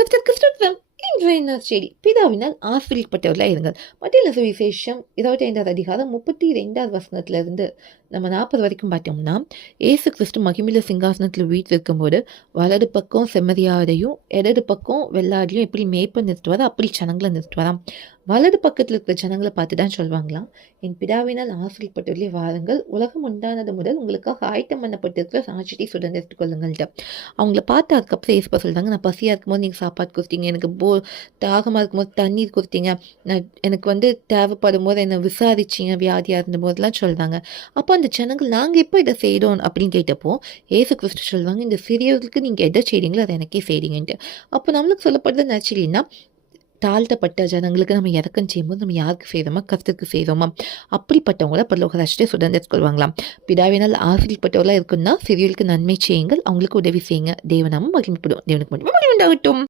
கிறிஸ்துவம் இன்றைய நற்செய்தி. பிதாவினால் ஆசீர்வதிக்கப்பட்டவர்களாய் இருங்கள். மத்தேயு சுவிசேஷம் 25வது அதிகாரம் 32வது வசனத்திலிருந்து நம்ம 40 வரைக்கும் பார்த்தோம்னா, இயேசு கிறிஸ்து மகிமையுள்ள சிங்காசனத்தில் வீற்றிருக்கும்போது வலது பக்கம் செம்மறியாடையும் இடது பக்கம் வெள்ளாடையும் எப்படி மேய்ப்ப நிறுத்துவாரோ அப்படி ஜனங்களை நிறுத்துவாராம். வலது பக்கத்தில் இருக்கிற ஜனங்களை பார்த்து தான் சொல்லுவாங்களாம், என் பிதாவினால் ஆசீர்வதிக்கப்பட்டவர்களே வாருங்கள், உலகம் உண்டானது முதல் உங்களுக்காக ஆயத்தம் பண்ணப்பட்டிருக்கிற சாட்சியை சுதந்திரத்துக் கொள்ளுங்கள்ட்ட. அவங்கள பார்த்து அதுக்கப்புறம் ஏசப்பா சொல்கிறாங்க, நான் பசியாக இருக்கும்போது நீங்கள் சாப்பாடு கொடுத்தீங்க, எனக்கு தாகமாக இருக்கும்போது தண்ணீர் கொடுத்தீங்க, எனக்கு தேவைப்படும் போது என்னை விசாரிச்சிங்க வியாதியாக இருந்த போதெல்லாம் சொல்கிறாங்க. அப்போ அந்த ஜனங்கள் நாங்கள் எப்போ இதை செய்கிறோம் அப்படின்னு கேட்டப்போ ஏசு கிறிஸ்து சொல்லுவாங்க, இந்த சிறியவர்களுக்கு நீங்கள் எதை செய்கிறீங்களோ அதை எனக்கே செய்கிறீங்கன்ட்டு. அப்போ நம்மளுக்கு சொல்லப்படுறது ஆக்சுவலின்னா, தாழ்த்தப்பட்ட ஜனங்களுக்கு நம்ம இறக்கம் செய்யும்போது நம்ம யாருக்கு செய்கிறோமா, கர்த்தருக்கு செய்கிறோமா, அப்படிப்பட்டவங்கள பரலோக ராஜ்யத்தை சுதந்திரத்துக் கொள்வாங்களாம். பிதாவினால் ஆசீர்வதிக்கப்பட்டவர்களாக இருக்குன்னா சிறியவர்களுக்கு நன்மை செய்யுங்கள், அவங்களுக்கு உதவி செய்யுங்க, தேவனாமம் மகிமைப்படும். தேவனுக்கு மட்டுமே மகிமை உண்டாகட்டும்.